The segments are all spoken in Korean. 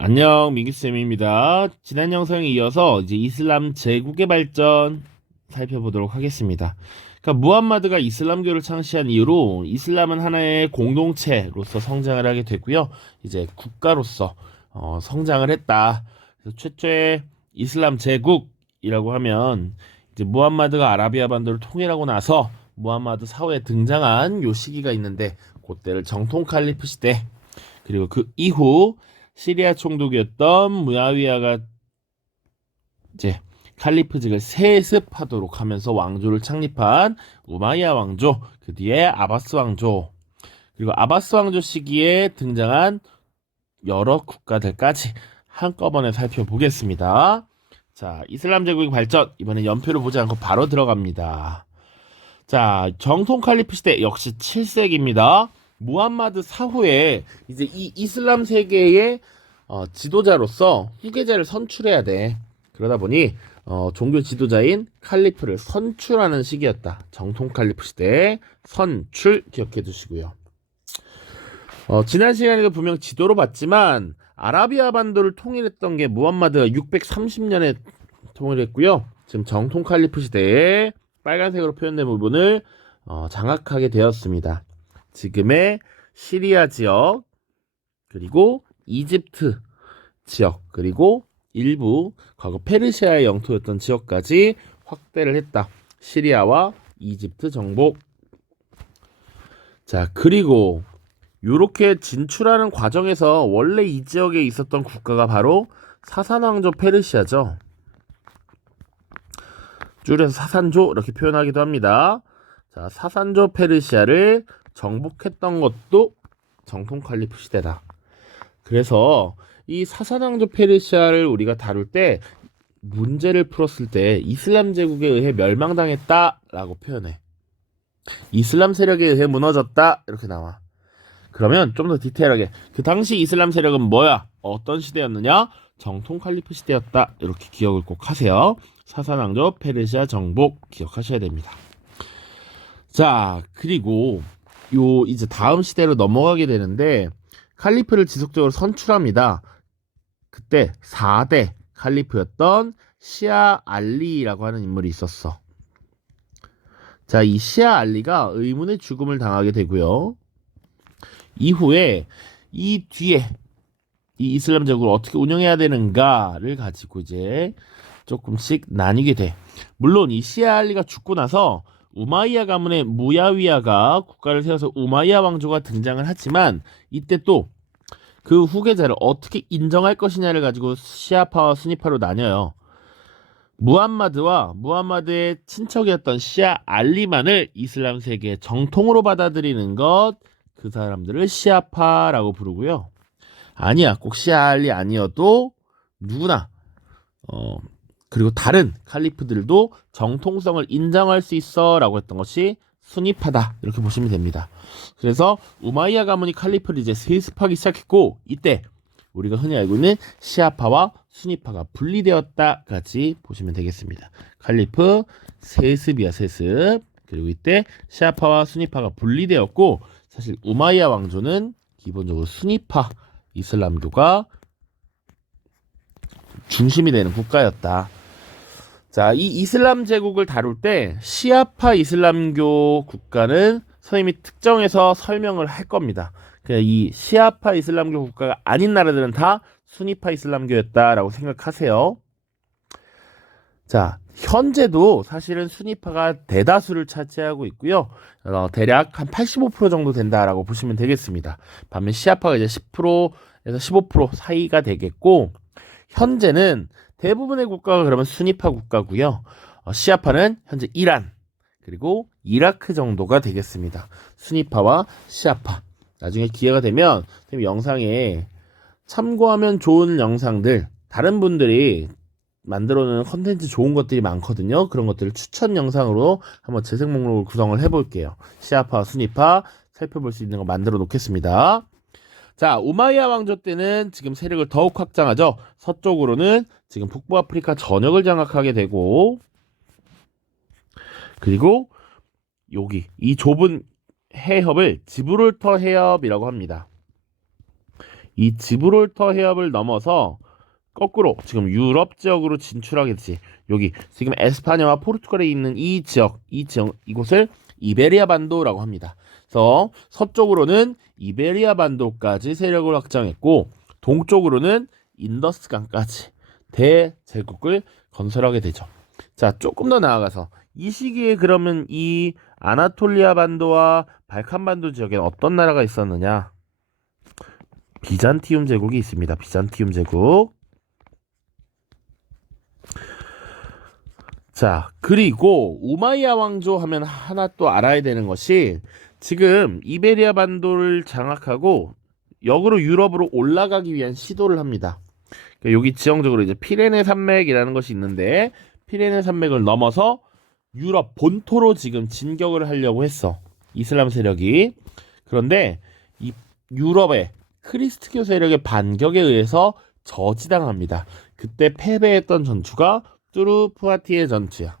안녕, 민규쌤입니다. 지난 영상에 이어서 이제 이슬람 제국의 발전 살펴보도록 하겠습니다. 그러니까 무함마드가 이슬람교를 창시한 이후로 이슬람은 하나의 공동체로서 성장을 하게 됐고요. 이제 국가로서 어, 성장을 했다. 그래서 최초의 이슬람 제국이라고 하면 이제 무함마드가 아라비아 반도를 통일하고 나서 무함마드 사후에 등장한 요 시기가 있는데 그때를 정통 칼리프 시대 그리고 그 이후 시리아 총독이었던 무아위아가 이제 칼리프직을 세습하도록 하면서 왕조를 창립한 우마이야 왕조, 그 뒤에 아바스 왕조, 그리고 아바스 왕조 시기에 등장한 여러 국가들까지 한꺼번에 살펴보겠습니다. 자, 이슬람 제국의 발전 이번에 연표를 보지 않고 바로 들어갑니다. 자, 정통 칼리프 시대 역시 7세기입니다. 무함마드 사후에 이제 이 이슬람 세계의 어, 지도자로서 후계자를 선출해야 돼. 그러다 보니 어, 종교 지도자인 칼리프를 선출하는 시기였다. 정통 칼리프 시대 선출 기억해 두시고요. 어, 지난 시간에도 분명 지도로 봤지만 아라비아 반도를 통일했던 게 무함마드가 630년에 통일했고요. 지금 정통 칼리프 시대에 빨간색으로 표현된 부분을 어, 장악하게 되었습니다. 지금의 시리아 지역 그리고 이집트 지역 그리고 일부 과거 페르시아의 영토였던 지역까지 확대를 했다. 시리아와 이집트 정복. 자, 그리고 이렇게 진출하는 과정에서 원래 이 지역에 있었던 국가가 바로 사산왕조 페르시아죠. 줄여서 사산조 이렇게 표현하기도 합니다. 자, 사산조 페르시아를 정복했던 것도 정통 칼리프 시대다. 그래서 이 사산왕조 페르시아를 우리가 다룰 때 문제를 풀었을 때 이슬람 제국에 의해 멸망당했다라고 표현해. 이슬람 세력에 의해 무너졌다 이렇게 나와. 그러면 좀 더 디테일하게 그 당시 이슬람 세력은 뭐야? 어떤 시대였느냐? 정통 칼리프 시대였다. 이렇게 기억을 꼭 하세요. 사산왕조 페르시아 정복 기억하셔야 됩니다. 자, 그리고 요 이제 다음 시대로 넘어가게 되는데 칼리프를 지속적으로 선출합니다. 그때 4대 칼리프였던 시아 알리라고 하는 인물이 있었어. 자, 이 시아 알리가 의문의 죽음을 당하게 되고요. 이후에 이 뒤에 이 이슬람 제국을 어떻게 운영해야 되는가를 가지고 이제 조금씩 나뉘게 돼. 물론 이 시아 알리가 죽고 나서 우마이야 가문의 무야위아가 국가를 세워서 우마이야 왕조가 등장을 하지만 이때 또 그 후계자를 어떻게 인정할 것이냐를 가지고 시아파와 수니파로 나뉘어요. 무함마드와 무함마드의 친척이었던 시아 알리만을 이슬람 세계의 정통으로 받아들이는 것, 그 사람들을 시아파라고 부르고요. 아니야, 꼭 시아 알리 아니어도 누구나 어, 그리고 다른 칼리프들도 정통성을 인정할 수 있어라고 했던 것이 순위파다 이렇게 보시면 됩니다. 그래서 우마이야 가문이 칼리프를 이제 세습하기 시작했고 이때 우리가 흔히 알고 있는 시아파와 순위파가 분리되었다까지 보시면 되겠습니다. 칼리프 세습이야 세습 그리고 이때 시아파와 순위파가 분리되었고 사실 우마이야 왕조는 기본적으로 순위파 이슬람교가 중심이 되는 국가였다. 자, 이 이슬람 제국을 다룰 때 시아파 이슬람교 국가는 선생님이 특정해서 설명을 할 겁니다. 그냥 이 시아파 이슬람교 국가가 아닌 나라들은 다 순위파 이슬람교였다라고 생각하세요. 자, 현재도 사실은 순위파가 대다수를 차지하고 있고요. 어, 대략 한 85% 정도 된다라고 보시면 되겠습니다. 반면 시아파가 이제 10%에서 15% 사이가 되겠고 현재는 대부분의 국가가 그러면 순위파 국가고요. 어, 시아파는 현재 이란 그리고 이라크 정도가 되겠습니다. 순위파와 시아파. 나중에 기회가 되면 영상에 참고하면 좋은 영상들 다른 분들이 만들어 놓은 컨텐츠 좋은 것들이 많거든요. 그런 것들을 추천 영상으로 한번 재생 목록을 구성을 해볼게요. 시아파, 순위파 살펴볼 수 있는 거 만들어 놓겠습니다. 자, 우마이야 왕조 때는 지금 세력을 더욱 확장하죠. 서쪽으로는 지금 북부 아프리카 전역을 장악하게 되고, 그리고 여기 이 좁은 해협을 지브롤터 해협이라고 합니다. 이 지브롤터 해협을 넘어서 거꾸로 지금 유럽 지역으로 진출하게 되지. 여기 지금 에스파냐와 포르투갈에 있는 이 지역, 이 지역 이곳을 이베리아 반도라고 합니다. 그래서 서쪽으로는 이베리아 반도까지 세력을 확장했고 동쪽으로는 인더스강까지 대제국을 건설하게 되죠. 자, 조금 더 나아가서 이 시기에 그러면 이 아나톨리아 반도와 발칸 반도 지역에 어떤 나라가 있었느냐? 비잔티움 제국이 있습니다. 비잔티움 제국. 자, 그리고 우마이야 왕조 하면 하나 또 알아야 되는 것이 지금 이베리아 반도를 장악하고 역으로 유럽으로 올라가기 위한 시도를 합니다. 그러니까 여기 지형적으로 이제 피레네 산맥이라는 것이 있는데 피레네 산맥을 넘어서 유럽 본토로 지금 진격을 하려고 했어. 이슬람 세력이. 그런데 이 유럽의 크리스트교 세력의 반격에 의해서 저지당합니다. 그때 패배했던 전투가 뚜르푸아티의 전투야.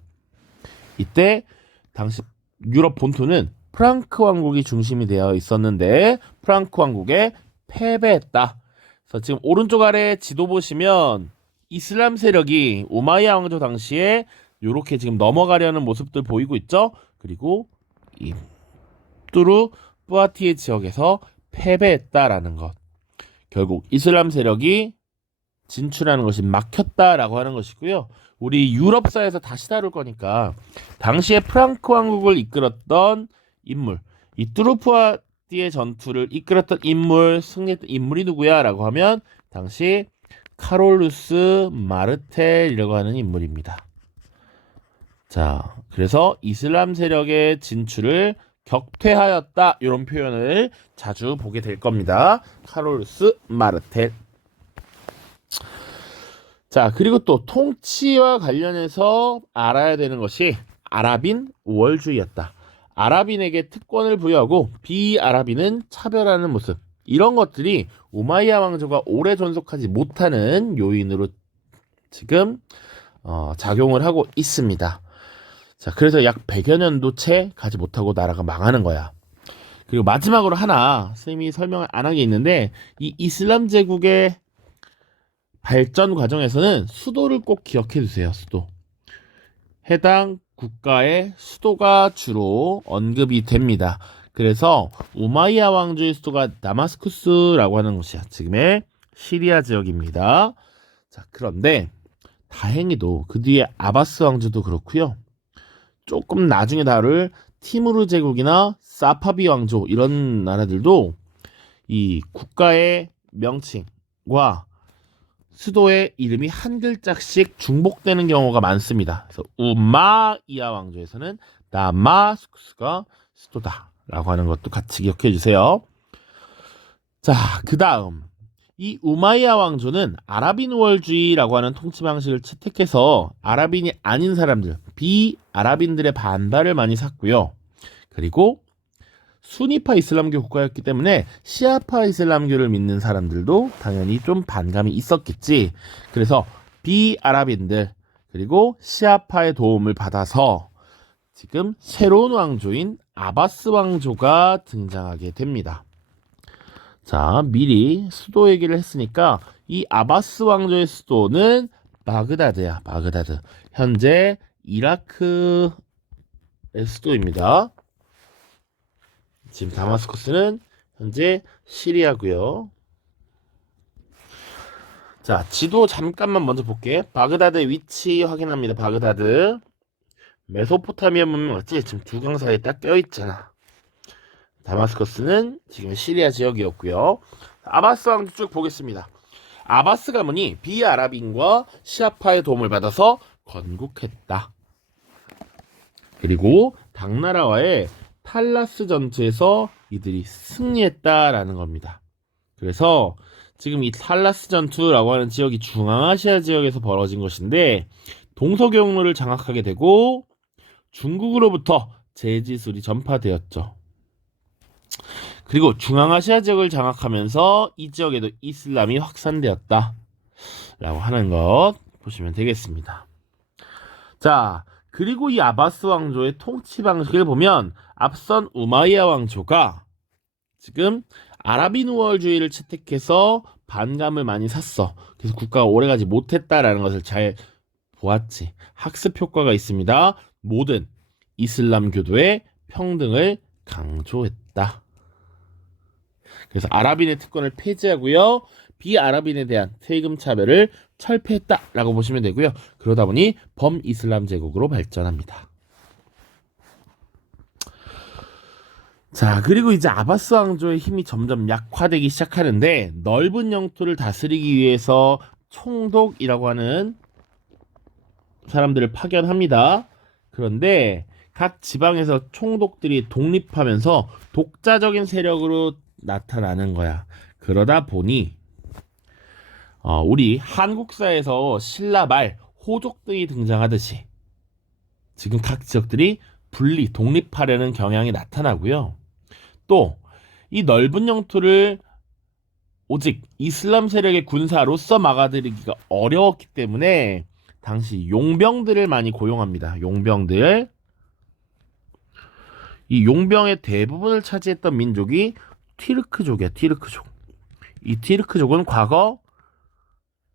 이때 당시 유럽 본토는 프랑크 왕국이 중심이 되어 있었는데 프랑크 왕국에 패배했다. 그래서 지금 오른쪽 아래 지도 보시면 이슬람 세력이 우마이야 왕조 당시에 이렇게 지금 넘어가려는 모습들 보이고 있죠. 그리고 이 뚜르 뿌아티의 지역에서 패배했다라는 것. 결국 이슬람 세력이 진출하는 것이 막혔다라고 하는 것이고요. 우리 유럽사에서 다시 다룰 거니까 당시에 프랑크 왕국을 이끌었던 인물, 이 뚜르푸아티의 전투를 이끌었던 인물, 승리했던 인물이 누구야라고 하면 당시 카롤루스 마르텔이라고 하는 인물입니다. 자, 그래서 이슬람 세력의 진출을 격퇴하였다 이런 표현을 자주 보게 될 겁니다. 카롤루스 마르텔. 자, 그리고 또 통치와 관련해서 알아야 되는 것이 아랍인 우월주의였다. 아랍인에게 특권을 부여하고 비아랍인은 차별하는 모습. 이런 것들이 우마이야 왕조가 오래 존속하지 못하는 요인으로 지금 어, 작용을 하고 있습니다. 자, 그래서 약 100여 년도 채 가지 못하고 나라가 망하는 거야. 그리고 마지막으로 하나 선생님이 설명을 안 한 게 있는데 이 이슬람 제국의 발전 과정에서는 수도를 꼭 기억해 두세요. 수도. 해당 국가의 수도가 주로 언급이 됩니다. 그래서 우마이야 왕조의 수도가 다마스쿠스라고 하는 곳이야. 지금의 시리아 지역입니다. 자, 그런데 다행히도 그 뒤에 아바스 왕조도 그렇고요. 조금 나중에 다룰 티무르 제국이나 사파비 왕조 이런 나라들도 이 국가의 명칭과 수도의 이름이 한 글자씩 중복되는 경우가 많습니다. 그래서 우마이야 왕조에서는 다마스쿠스가 수도다라고 하는 것도 같이 기억해 주세요. 자, 그 다음 이 우마이야 왕조는 아랍인 우월주의라고 하는 통치 방식을 채택해서 아랍인이 아닌 사람들, 비아랍인들의 반발을 많이 샀고요. 그리고 수니파 이슬람교 국가였기 때문에 시아파 이슬람교를 믿는 사람들도 당연히 좀 반감이 있었겠지. 그래서 비아랍인들 그리고 시아파의 도움을 받아서 지금 새로운 왕조인 아바스 왕조가 등장하게 됩니다. 자, 미리 수도 얘기를 했으니까 이 아바스 왕조의 수도는 바그다드야, 바그다드. 현재 이라크의 수도입니다. 지금 다마스커스는 현재 시리아고요. 자, 지도 잠깐만 먼저 볼게. 바그다드 위치 확인합니다. 바그다드. 메소포타미아 문명 맞지? 지금 두 강 사이에 딱 껴있잖아. 다마스커스는 지금 시리아 지역이었고요. 아바스 왕조 쭉 보겠습니다. 아바스 가문이 비아랍인과 시아파의 도움을 받아서 건국했다. 그리고 당나라와의 탈라스 전투에서 이들이 승리했다라는 겁니다. 그래서 지금 이 탈라스 전투라고 하는 지역이 중앙아시아 지역에서 벌어진 것인데 동서 경로를 장악하게 되고 중국으로부터 제지술이 전파되었죠. 그리고 중앙아시아 지역을 장악하면서 이 지역에도 이슬람이 확산되었다. 라고 하는 것 보시면 되겠습니다. 자, 그리고 이 아바스 왕조의 통치 방식을 보면 앞선 우마이야 왕조가 지금 아라비누월주의를 채택해서 반감을 많이 샀어. 그래서 국가가 오래가지 못했다라는 것을 잘 보았지. 학습 효과가 있습니다. 모든 이슬람 교도의 평등을 강조했다. 그래서 아랍인의 특권을 폐지하고요. 비아랍인에 대한 세금 차별을 철폐했다라고 보시면 되고요. 그러다 보니 범이슬람 제국으로 발전합니다. 자, 그리고 이제 아바스 왕조의 힘이 점점 약화되기 시작하는데 넓은 영토를 다스리기 위해서 총독이라고 하는 사람들을 파견합니다. 그런데 각 지방에서 총독들이 독립하면서 독자적인 세력으로 나타나는 거야. 그러다 보니 어, 우리 한국사에서 신라말 호족 등이 등장하듯이 지금 각 지역들이 분리 독립하려는 경향이 나타나고요. 또 이 넓은 영토를 오직 이슬람 세력의 군사로서 막아들이기가 어려웠기 때문에 당시 용병들을 많이 고용합니다. 용병들. 이 용병의 대부분을 차지했던 민족이 티르크족이야. 티르크족. 이 티르크족은 과거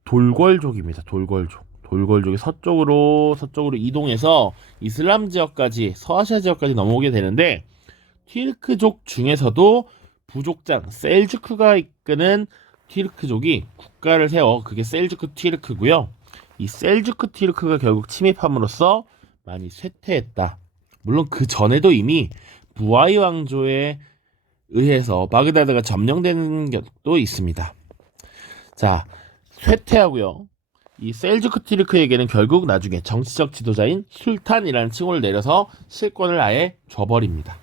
돌궐족입니다. 돌궐족. 돌궐족이 서쪽으로 서쪽으로 이동해서 이슬람 지역까지 서아시아 지역까지 넘어오게 되는데 티르크족 중에서도 부족장 셀주크가 이끄는 티르크족이 국가를 세워 그게 셀주크 티르크고요. 이 셀주크 티르크가 결국 침입함으로써 많이 쇠퇴했다. 물론 그 전에도 이미 부하이 왕조에 의해서 바그다드가 점령되는 것도 있습니다. 자, 쇠퇴하고요. 이 셀주크 티르크에게는 결국 나중에 정치적 지도자인 술탄이라는 칭호를 내려서 실권을 아예 줘버립니다.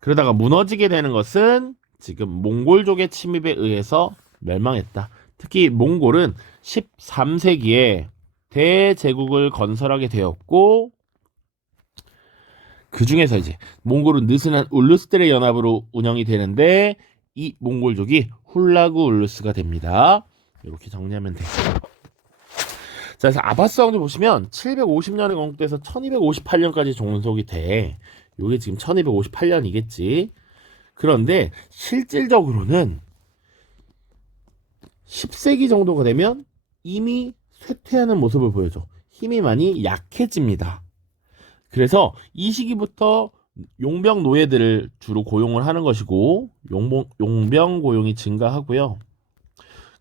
그러다가 무너지게 되는 것은 지금 몽골족의 침입에 의해서 멸망했다. 특히 몽골은 13세기에 대제국을 건설하게 되었고 그 중에서 이제 몽골은 느슨한 울루스들의 연합으로 운영이 되는데 이 몽골족이 훌라구 울루스가 됩니다. 이렇게 정리하면 돼요. 자, 그래서 아바스 왕조 보시면 750년에 건국돼서 1258년까지 종속이 돼. 요게 지금 1258년이겠지. 그런데 실질적으로는 10세기 정도가 되면 이미 쇠퇴하는 모습을 보여줘. 힘이 많이 약해집니다. 그래서 이 시기부터 용병 노예들을 주로 고용을 하는 것이고 용병, 용병 고용이 증가하고요.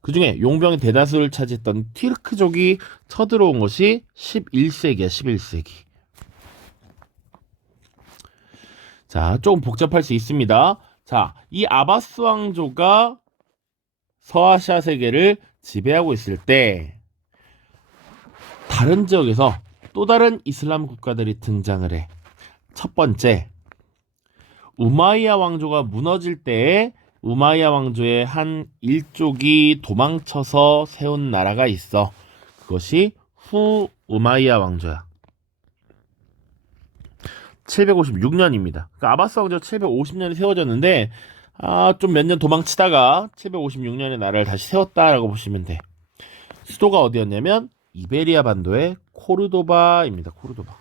그 중에 용병의 대다수를 차지했던 티르크족이 쳐들어온 것이 11세기야, 11세기. 자, 조금 복잡할 수 있습니다. 자, 이 아바스 왕조가 서아시아 세계를 지배하고 있을 때 다른 지역에서 또 다른 이슬람 국가들이 등장을 해. 첫 번째, 우마이야 왕조가 무너질 때에 우마이야 왕조의 한 일족이 도망쳐서 세운 나라가 있어. 그것이 후 우마이야 왕조야. 756년입니다. 그러니까 아바스 왕조 750년에 세워졌는데 아, 좀 몇 년 도망치다가 756년에 나라를 다시 세웠다라고 보시면 돼. 수도가 어디였냐면 이베리아 반도의 코르도바입니다. 코르도바.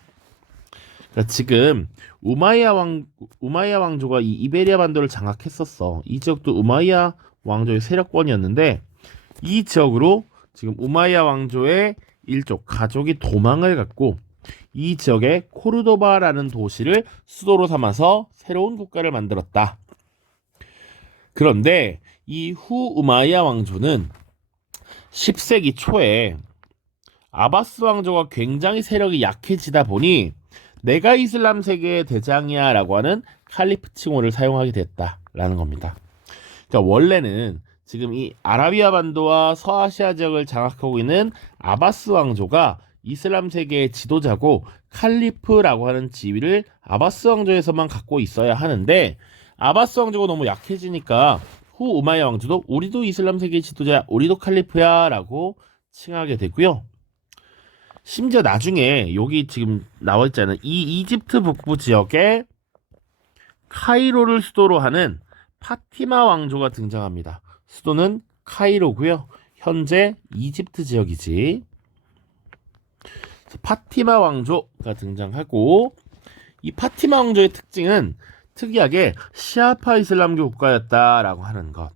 그러니까 지금 우마이야 왕 우마이야 왕조가 이 이베리아 반도를 장악했었어. 이 지역도 우마이야 왕조의 세력권이었는데 이 지역으로 지금 우마이야 왕조의 일족 가족이 도망을 갔고 이 지역에 코르도바라는 도시를 수도로 삼아서 새로운 국가를 만들었다. 그런데 이 후 우마이야 왕조는 10세기 초에 아바스 왕조가 굉장히 세력이 약해지다 보니 내가 이슬람 세계의 대장이야 라고 하는 칼리프 칭호를 사용하게 됐다라는 겁니다. 그러니까 원래는 지금 이 아라비아 반도와 서아시아 지역을 장악하고 있는 아바스 왕조가 이슬람 세계의 지도자고 칼리프라고 하는 지위를 아바스 왕조에서만 갖고 있어야 하는데 아바스 왕조가 너무 약해지니까 후 우마야 왕조도 우리도 이슬람 세계의 지도자, 우리도 칼리프야라고 칭하게 되고요. 심지어 나중에 여기 지금 나와 있잖아요. 이 이집트 북부 지역에 카이로를 수도로 하는 파티마 왕조가 등장합니다. 수도는 카이로고요. 현재 이집트 지역이지. 파티마 왕조가 등장하고 이 파티마 왕조의 특징은 특이하게 시아파 이슬람교 국가였다라고 하는 것.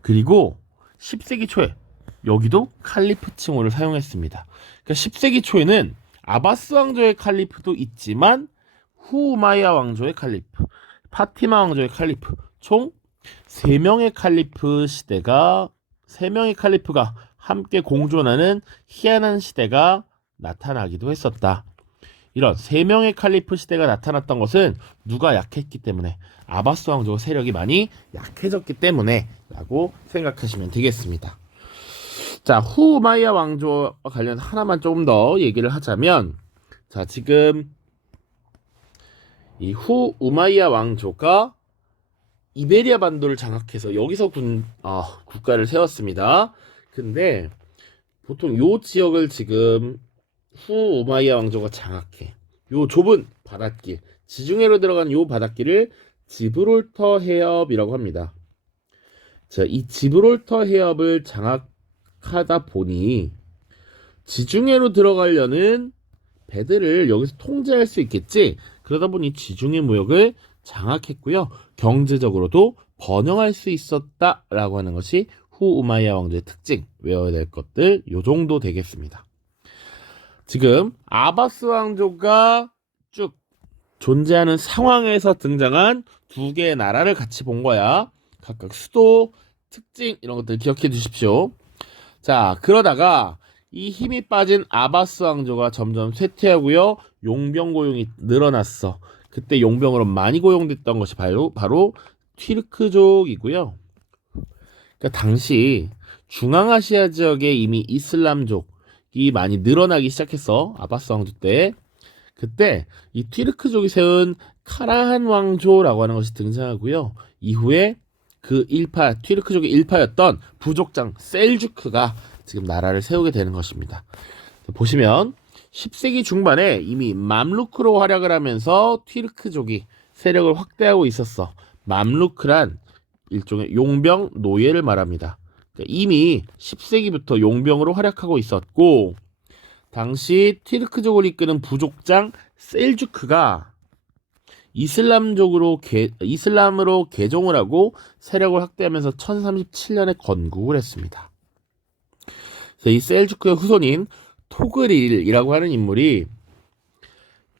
그리고 10세기 초에 여기도 칼리프 칭호를 사용했습니다. 그러니까 10세기 초에는 아바스 왕조의 칼리프도 있지만 후우마이야 왕조의 칼리프, 파티마 왕조의 칼리프 총 3명의 칼리프 시대가 3명의 칼리프가 함께 공존하는 희한한 시대가 나타나기도 했었다. 이런 3명의 칼리프 시대가 나타났던 것은 누가 약했기 때문에 아바스 왕조 세력이 많이 약해졌기 때문에 라고 생각하시면 되겠습니다. 자, 후마이야 왕조와 관련 하나만 조금 더 얘기를 하자면 자, 지금 이 후 우마이야 왕조가 이베리아 반도를 장악해서 여기서 군, 아, 국가를 세웠습니다. 근데 보통 요 지역을 지금 후 우마이야 왕조가 장악해. 요 좁은 바닷길, 지중해로 들어간 요 바닷길을 지브롤터 해협이라고 합니다. 자, 이 지브롤터 해협을 장악 하다 보니 지중해로 들어가려는 배들을 여기서 통제할 수 있겠지. 그러다 보니 지중해 무역을 장악했고요. 경제적으로도 번영할 수 있었다라고 하는 것이 후 우마이야 왕조의 특징 외워야 될 것들 요 정도 되겠습니다. 지금 아바스 왕조가 쭉 존재하는 상황에서 등장한 두 개의 나라를 같이 본 거야. 각각 수도, 특징 이런 것들 기억해 주십시오. 자, 그러다가 이 힘이 빠진 아바스 왕조가 점점 쇠퇴하고요. 용병 고용이 늘어났어. 그때 용병으로 많이 고용됐던 것이 바로 바로 튀르크족이고요. 그러니까 당시 중앙아시아 지역에 이미 이슬람족이 많이 늘어나기 시작했어. 아바스 왕조 때. 그때 이 튀르크족이 세운 카라한 왕조라고 하는 것이 등장하고요. 이후에 그 일파 튀르크족의 일파였던 부족장 셀주크가 지금 나라를 세우게 되는 것입니다. 보시면 10세기 중반에 이미 맘루크로 활약을 하면서 튀르크족이 세력을 확대하고 있었어. 맘루크란 일종의 용병 노예를 말합니다. 그러니까 이미 10세기부터 용병으로 활약하고 있었고 당시 튀르크족을 이끄는 부족장 셀주크가 이슬람족으로 개, 이슬람으로 개종을 하고 세력을 확대하면서 1037년에 건국을 했습니다. 이 셀주크의 후손인 토그릴이라고 하는 인물이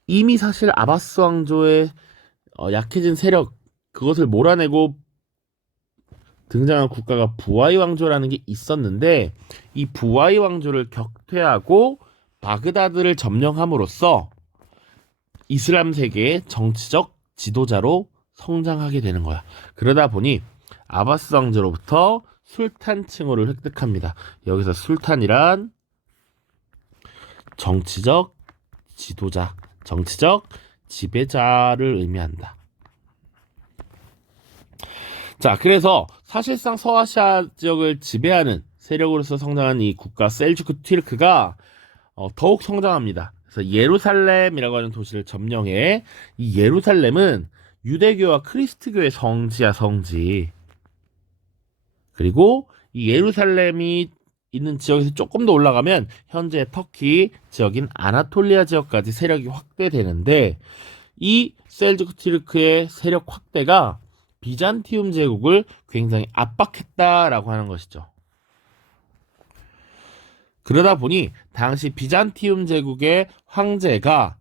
이미 사실 아바스 왕조의 어, 약해진 세력 그것을 몰아내고 등장한 국가가 부하이 왕조라는 게 있었는데 이 부하이 왕조를 격퇴하고 바그다드를 점령함으로써 이슬람 세계의 정치적 지도자로 성장하게 되는 거야. 그러다 보니 아바스 왕조로부터 술탄 칭호를 획득합니다. 여기서 술탄이란 정치적 지도자, 정치적 지배자를 의미한다. 자, 그래서 사실상 서아시아 지역을 지배하는 세력으로서 성장한 이 국가 셀주크 튀르크가 어, 더욱 성장합니다. 그래서 예루살렘이라고 하는 도시를 점령해 이 예루살렘은 유대교와 크리스트교의 성지야 성지. 그리고 이 예루살렘이 있는 지역에서 조금 더 올라가면 현재 터키 지역인 아나톨리아 지역까지 세력이 확대되는데 이 셀주크 튀르크의 세력 확대가 비잔티움 제국을 굉장히 압박했다라고 하는 것이죠. 그러다 보니 당시 비잔티움 제국의 황제가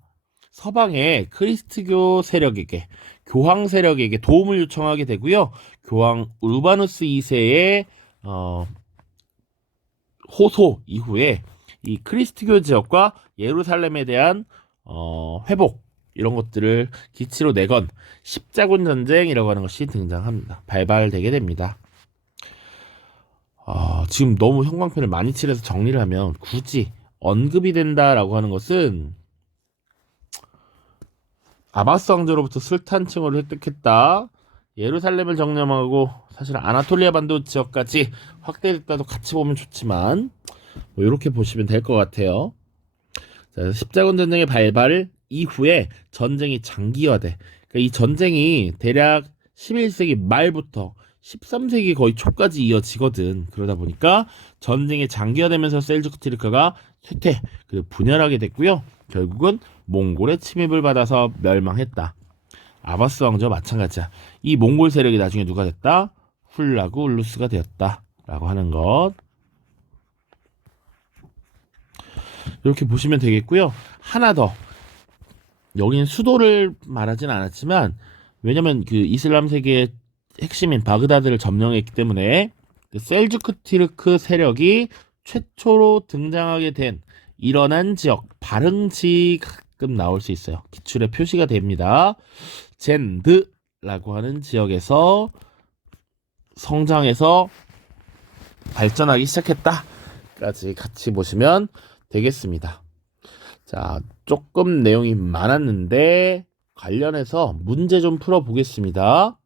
서방의 크리스트교 세력에게 교황 세력에게 도움을 요청하게 되고요. 교황 우르바누스 2세의 어, 호소 이후에 이 크리스트교 지역과 예루살렘에 대한 어, 회복 이런 것들을 기치로 내건 십자군 전쟁이라고 하는 것이 등장합니다. 발발되게 됩니다. 어, 지금 너무 형광펜을 많이 칠해서 정리를 하면 굳이 언급이 된다라고 하는 것은 아바스 왕조로부터 술탄 칭호를 획득했다. 예루살렘을 정령하고 사실 아나톨리아 반도 지역까지 확대됐다도 같이 보면 좋지만 뭐 이렇게 보시면 될 것 같아요. 자, 십자군 전쟁의 발발 이후에 전쟁이 장기화돼. 그러니까 이 전쟁이 대략 11세기 말부터 13세기 거의 초까지 이어지거든. 그러다 보니까 전쟁이 장기화되면서 셀주크 티르크가 쇠퇴 그리고 분열하게 됐고요. 결국은 몽골의 침입을 받아서 멸망했다. 아바스 왕조와 마찬가지야. 이 몽골 세력이 나중에 누가 됐다? 훌라구 울루스가 되었다 라고 하는 것. 이렇게 보시면 되겠고요. 하나 더. 여기는 수도를 말하진 않았지만 왜냐면 그 이슬람 세계의 핵심인 바그다드를 점령했기 때문에 그 셀주크 티르크 세력이 최초로 등장하게 된 일어난 지역 발흥지 가끔 나올 수 있어요. 기출에 표시가 됩니다. 젠드라고 하는 지역에서 성장해서 발전하기 시작했다까지 같이 보시면 되겠습니다. 자, 조금 내용이 많았는데 관련해서 문제 좀 풀어 보겠습니다.